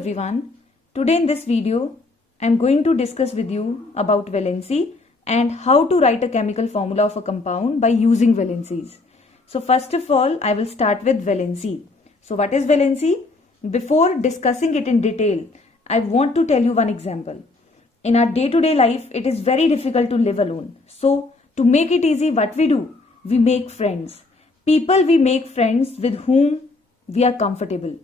everyone. Today in this video, I am going to discuss with you about valency and how to write a chemical formula of a compound by using valencies. So first of all, I will start with valency. So what is valency? Before discussing it in detail, I want to tell you one example. In our day-to-day life, it is very difficult to live alone. So to make it easy, what we do? We make friends. People we make friends with whom we are comfortable.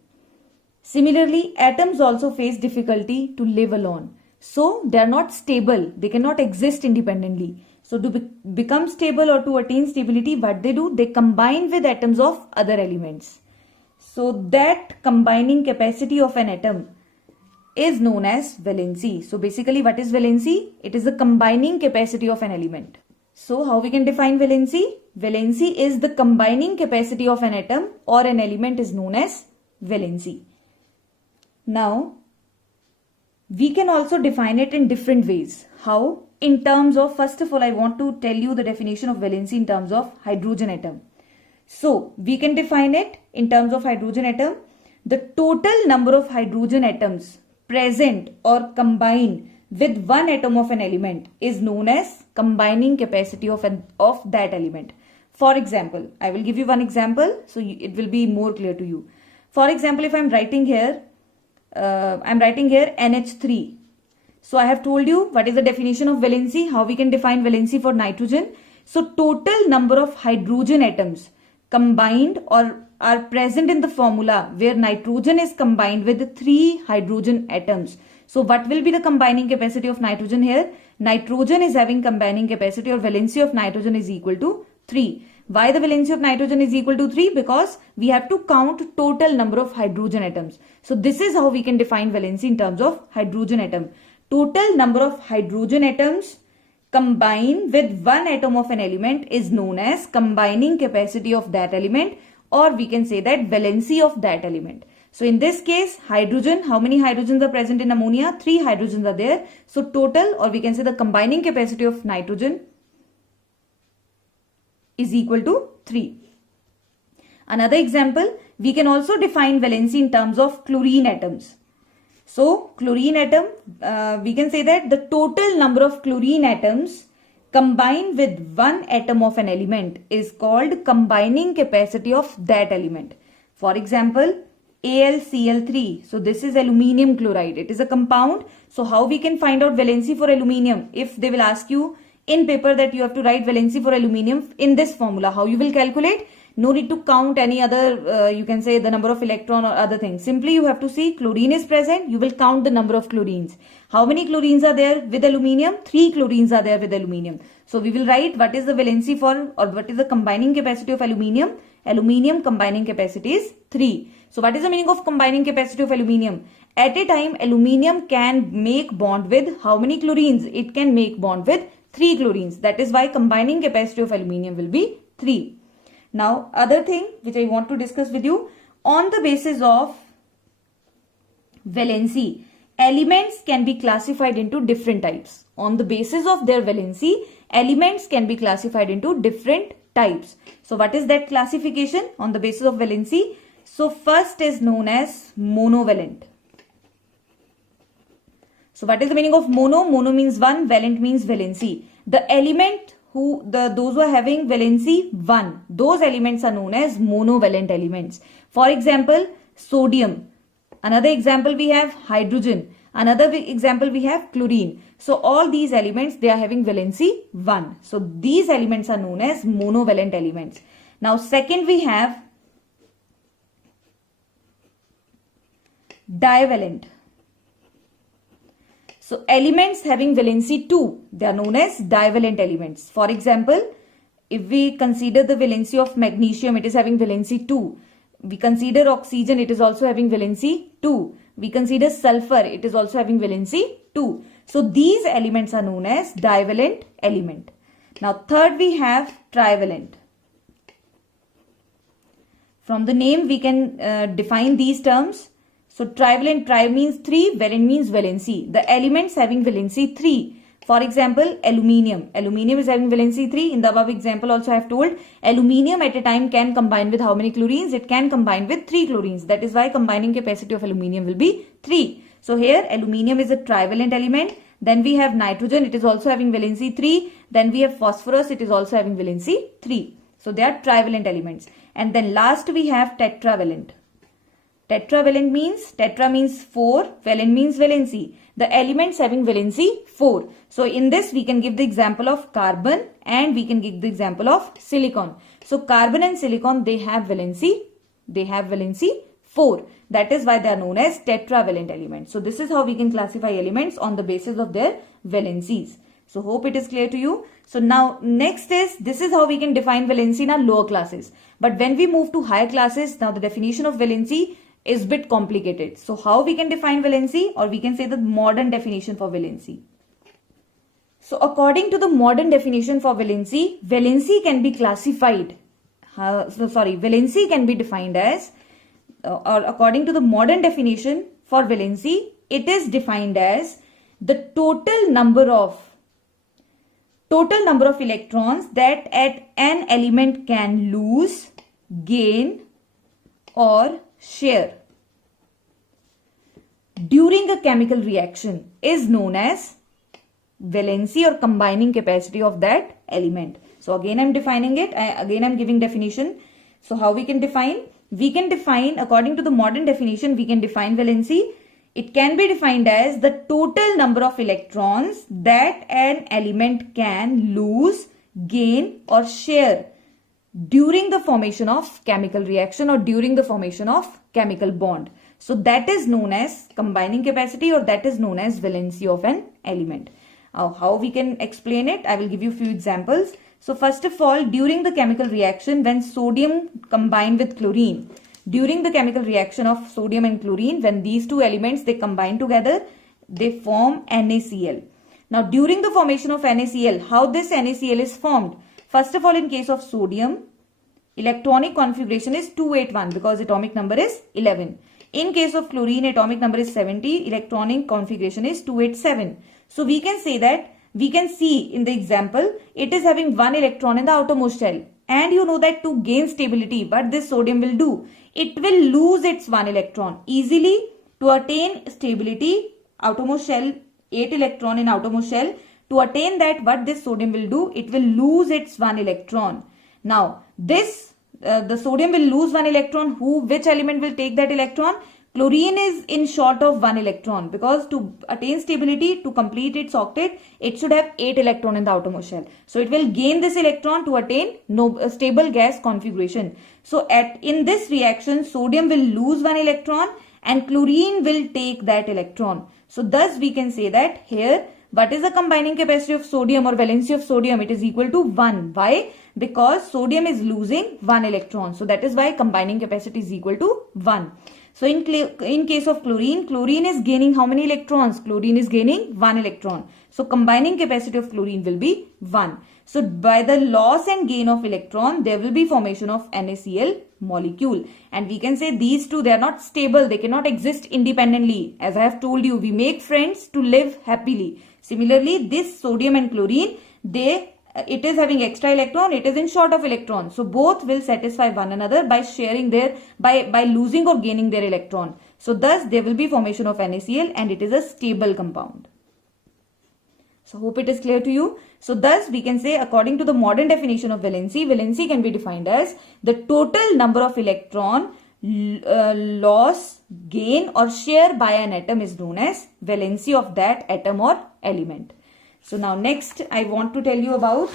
Similarly, atoms also face difficulty to live alone. So they are not stable. They cannot exist independently. So to become stable or to attain stability, what they do? They combine with atoms of other elements. So that combining capacity of an atom is known as valency. So basically what is valency? It is the combining capacity of an element. So how we can define valency? Valency is the combining capacity of an atom or an element is known as valency. Now, we can also define it in different ways. How? In terms of, first of all, I want to tell you the definition of valency in terms of hydrogen atom. So, we can define it in terms of hydrogen atom. The total number of hydrogen atoms present or combined with one atom of an element is known as combining capacity of that element. For example, I will give you one example so it will be more clear to you. For example, if I am writing here NH3. So I have told you what is the definition of valency, how we can define valency for nitrogen. So total number of hydrogen atoms combined or are present in the formula where nitrogen is combined with 3 hydrogen atoms. So what will be the combining capacity of nitrogen here? Nitrogen is having combining capacity or valency of nitrogen is equal to 3. Why the valency of nitrogen is equal to 3? Because we have to count total number of hydrogen atoms. So this is how we can define valency in terms of hydrogen atom. Total number of hydrogen atoms combined with one atom of an element is known as combining capacity of that element, or we can say that valency of that element. So in this case, hydrogen, how many hydrogens are present in ammonia? 3 hydrogens are there. So total, or we can say the combining capacity of nitrogen is equal to 3. Another example, we can also define valency in terms of chlorine atoms. So chlorine atom, we can say that the total number of chlorine atoms combined with one atom of an element is called combining capacity of that element. For example, AlCl3. So this is aluminium chloride. It is a compound. So how we can find out valency for aluminium? If they will ask you in paper that you have to write valency for aluminium in this formula, how you will calculate? No need to count any other, you can say the number of electron or other things. Simply you have to see chlorine is present. You will count the number of chlorines. How many chlorines are there with aluminium? 3 chlorines are there with aluminium. So we will write what is the valency for, or what is the combining capacity of aluminium. Aluminium combining capacity is 3. So what is the meaning of combining capacity of aluminium? At a time, aluminium can make bond with how many chlorines? It can make bond with 3 chlorines. That is why combining capacity of aluminium will be 3. Now, other thing which I want to discuss with you, on the basis of valency, elements can be classified into different types. On the basis of their valency, elements can be classified into different types. So what is that classification on the basis of valency? So first is known as monovalent. So what is the meaning of mono? Mono means one, valent means valency. The element those who are having valency 1, those elements are known as monovalent elements. For example, sodium. Another example we have hydrogen. Another example we have chlorine. So all these elements, they are having valency 1. So these elements are known as monovalent elements. Now second we have divalent. So elements having valency 2, they are known as divalent elements. For example, if we consider the valency of magnesium, it is having valency 2. We consider oxygen, it is also having valency 2. We consider sulfur, it is also having valency 2. So these elements are known as divalent element. Now third we have trivalent. From the name we can define these terms. So trivalent, tri means 3, valent means valency. The elements having valency 3. For example, aluminium. Aluminium is having valency 3. In the above example also I have told, aluminium at a time can combine with how many chlorines? It can combine with 3 chlorines. That is why combining capacity of aluminium will be 3. So here aluminium is a trivalent element. Then we have nitrogen, it is also having valency 3. Then we have phosphorus, it is also having valency 3. So they are trivalent elements. And then last we have tetravalent. Tetravalent means, tetra means 4, valent means valency. The elements having valency 4. So in this we can give the example of carbon and we can give the example of silicon. So carbon and silicon, they have valency 4. That is why they are known as tetravalent elements. So this is how we can classify elements on the basis of their valencies. So hope it is clear to you. So now next is, this is how we can define valency in our lower classes. But when we move to higher classes, now the definition of valency is a bit complicated. So how we can define valency, or we can say the modern definition for valency. So according to the modern definition for valency, valency can be classified. Valency can be defined as, or according to the modern definition for valency, it is defined as the total number of electrons that an element can lose, gain or share during a chemical reaction is known as valency or combining capacity of that element. So again I'm defining it. I'm giving definition. So how we can define? We can define, according to the modern definition, we can define valency. It can be defined as the total number of electrons that an element can lose, gain or share during the formation of chemical reaction or during the formation of chemical bond. So that is known as combining capacity, or that is known as valency of an element. How we can explain it? I will give you a few examples. So first of all, during the chemical reaction, when sodium combined with chlorine, during the chemical reaction of sodium and chlorine, when these two elements, they combine together, they form NaCl. Now during the formation of NaCl, how this NaCl is formed? First of all, in case of sodium, electronic configuration is 281 because atomic number is 11. In case of chlorine, atomic number is 70, electronic configuration is 287. So we can say that, we can see in the example, it is having 1 electron in the outermost shell. And you know that to gain stability, what this sodium will do? It will lose its 1 electron. Easily to attain stability, outermost shell, 8 electron in outermost shell. To attain that, what this sodium will do? It will lose its 1 electron. Now, this the sodium will lose 1 electron. Which element will take that electron? Chlorine is in short of 1 electron because to attain stability, to complete its octet, it should have 8 electron in the outermost shell. So it will gain this electron to attain stable gas configuration. So in this reaction, sodium will lose 1 electron and chlorine will take that electron. So thus we can say that here, what is the combining capacity of sodium or valency of sodium? It is equal to 1. Why? Because sodium is losing 1 electron. So that is why combining capacity is equal to 1. So in case of chlorine, chlorine is gaining how many electrons? Chlorine is gaining 1 electron. So combining capacity of chlorine will be 1. So by the loss and gain of electron, there will be formation of NaCl molecule. And we can say these two, they are not stable. They cannot exist independently. As I have told you, we make friends to live happily. Similarly, this sodium and chlorine, it is having extra electron, it is in short of electron. So both will satisfy one another by sharing by losing or gaining their electron. So thus there will be formation of NaCl and it is a stable compound. So hope it is clear to you. So thus we can say, according to the modern definition of valency, valency can be defined as the total number of electron loss, gain or share by an atom is known as valency of that atom or element. So now next I want to tell you about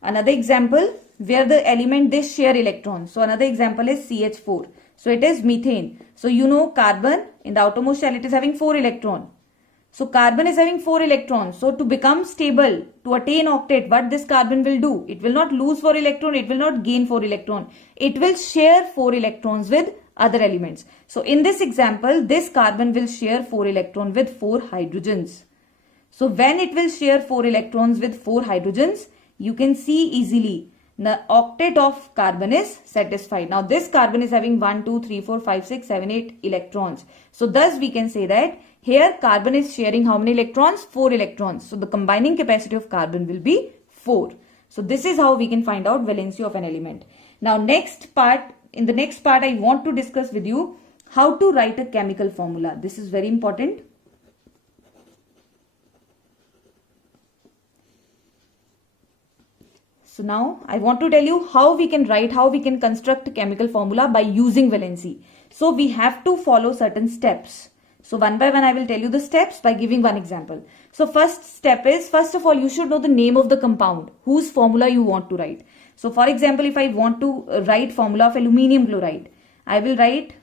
another example where the element they share electrons. So another example is CH4. So it is methane. So you know carbon in the outermost shell, it is having 4 electrons. So carbon is having 4 electrons. So to become stable, to attain octet, what this carbon will do? It will not lose 4 electrons, it will not gain 4 electrons. It will share 4 electrons with other elements. So in this example, this carbon will share 4 electrons with 4 hydrogens. So when it will share 4 electrons with 4 hydrogens, you can see easily the octet of carbon is satisfied. Now this carbon is having 1, 2, 3, 4, 5, 6, 7, 8 electrons. So thus we can say that Here carbon is sharing how many electrons? 4 electrons. So the combining capacity of carbon will be 4. So this is how we can find out valency of an element. Now in the next part I want to discuss with you how to write a chemical formula. This is very important. So now I want to tell you how we can construct a chemical formula by using valency. So we have to follow certain steps. So one by one I will tell you the steps by giving one example. So first step is, first of all, you should know the name of the compound, whose formula you want to write. So for example, if I want to write formula of aluminium chloride, I will write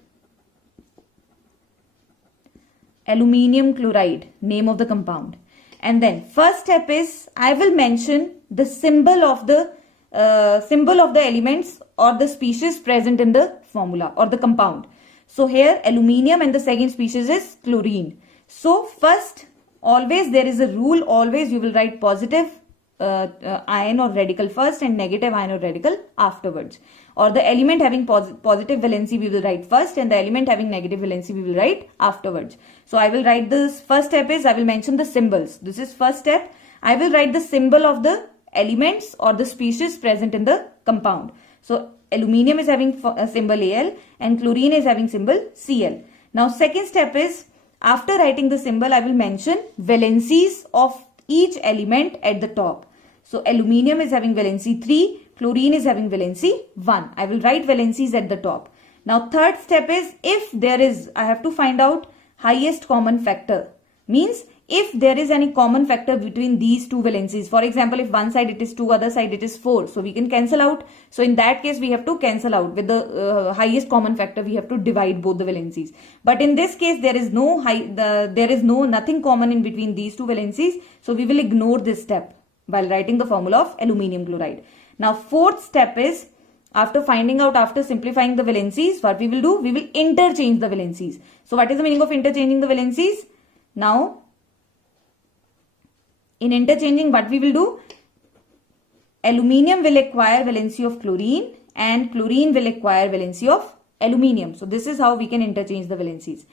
aluminium chloride, name of the compound. And then first step is, I will mention the symbol of the elements or the species present in the formula or the compound. So here aluminium and the second species is chlorine. So first, always there is a rule, always you will write positive ion or radical first and negative ion or radical afterwards. Or the element having positive valency we will write first and the element having negative valency we will write afterwards. So I will write this, first step is I will mention the symbols. This is first step. I will write the symbol of the elements or the species present in the compound. So aluminium is having a symbol Al and chlorine is having symbol Cl. Now second step is, after writing the symbol I will mention valencies of each element at the top. So aluminium is having valency 3, chlorine is having valency 1. I will write valencies at the top. Now third step is, I have to find out highest common factor. Means if there is any common factor between these two valencies. For example, if one side it is 2, other side it is 4. So we can cancel out. So in that case we have to cancel out with the highest common factor. We have to divide both the valencies. But in this case there is nothing common in between these two valencies. So we will ignore this step while writing the formula of aluminium chloride. Now fourth step is, after simplifying the valencies, what we will do? We will interchange the valencies. So what is the meaning of interchanging the valencies? Now in interchanging, what we will do? Aluminium will acquire valency of chlorine and chlorine will acquire valency of aluminium. So this is how we can interchange the valencies.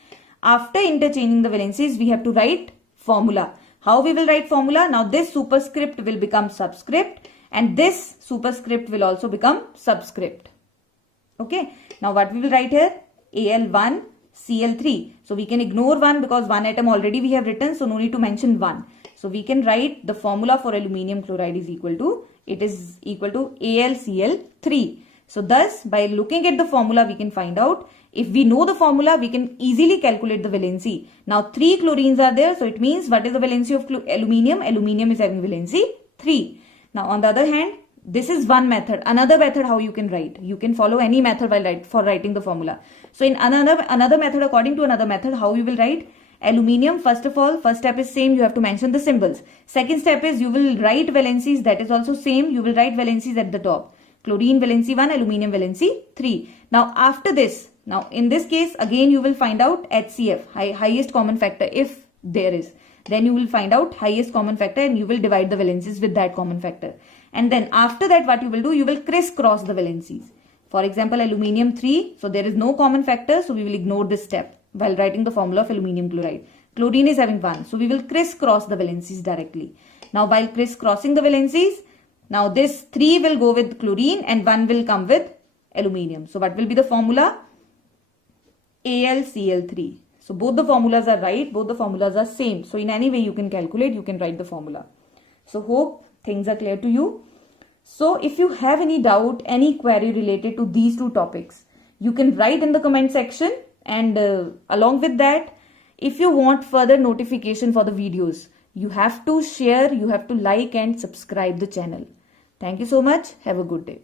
After interchanging the valencies, we have to write formula. How we will write formula? Now this superscript will become subscript and this superscript will also become subscript. Okay. Now what we will write here? Al1, Cl3. So we can ignore 1 because 1 atom already we have written. So no need to mention 1. So we can write the formula for aluminium chloride is equal to AlCl3. So thus by looking at the formula we can find out, if we know the formula we can easily calculate the valency. Now 3 chlorines are there, so it means what is the valency of aluminium? Aluminium is having valency 3. Now on the other hand, this is one method. Another method how you can write. You can follow any method for writing the formula. So in another method, according to another method, how you will write? Aluminium, first of all, first step is same, you have to mention the symbols. Second step is you will write valencies, that is also same, you will write valencies at the top. Chlorine valency 1, aluminium valency 3. Now after this, now in this case again you will find out HCF, highest common factor, if there is. Then you will find out highest common factor and you will divide the valencies with that common factor. And then after that what you will do, you will crisscross the valencies. For example, aluminium 3, so there is no common factor, so we will ignore this step while writing the formula of aluminium chloride. Chlorine is having 1, so we will crisscross the valencies directly. Now while crisscrossing the valencies, now this 3 will go with chlorine and 1 will come with aluminium. So what will be the formula? AlCl3. So both the formulas are right, both the formulas are same. So in any way you can calculate, you can write the formula. So hope things are clear to you. So if you have any doubt, any query related to these two topics, you can write in the comment section. And along with that, if you want further notification for the videos, you have to share, you have to like and subscribe the channel. Thank you so much. Have a good day.